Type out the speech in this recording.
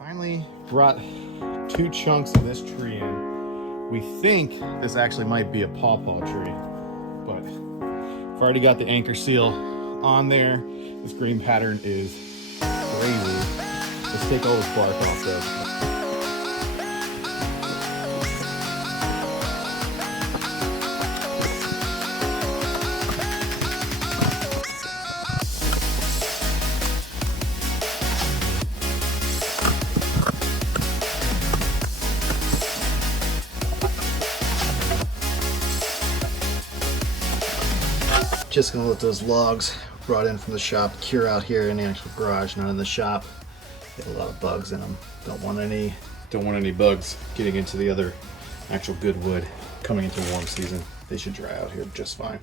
Finally brought 2 chunks of this tree in. We think this actually might be a pawpaw tree, but I've already got the anchor seal on there. This green pattern is crazy. Let's take all this bark off though. Just gonna let those logs brought in from the shop cure out here in the actual garage, not in the shop. Get a lot of bugs in them. Don't want any bugs getting into the other actual good wood coming into warm season. They should dry out here just fine.